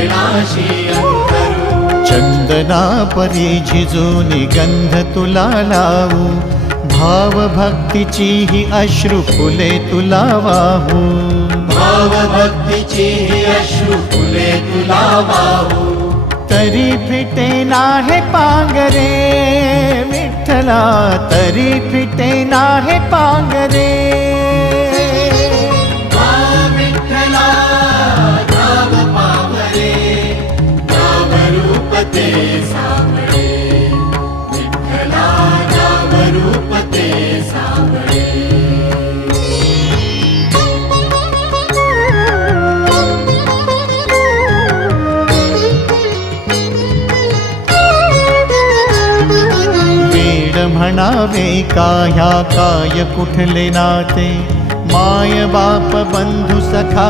चरणाशी अंतरू। चंदना परी झिजूनी गंध तुला लावू, भाव भक्तीची ही अश्रु फुले तुला वाहू। भाव भक्तीची ही अश्रु फुले तुला वाहू। तरी फिटे नाहे पांगरे विठ्ठला, तरी फिटे नाहे पांगरे। विठ्ठला नाम पावरे, नाम रूप ते सावळे। विठ्ठला नाम रूप ते सावळे। म्हणावे काह्या काय कुठले नाते, माय बाप बंधु सखा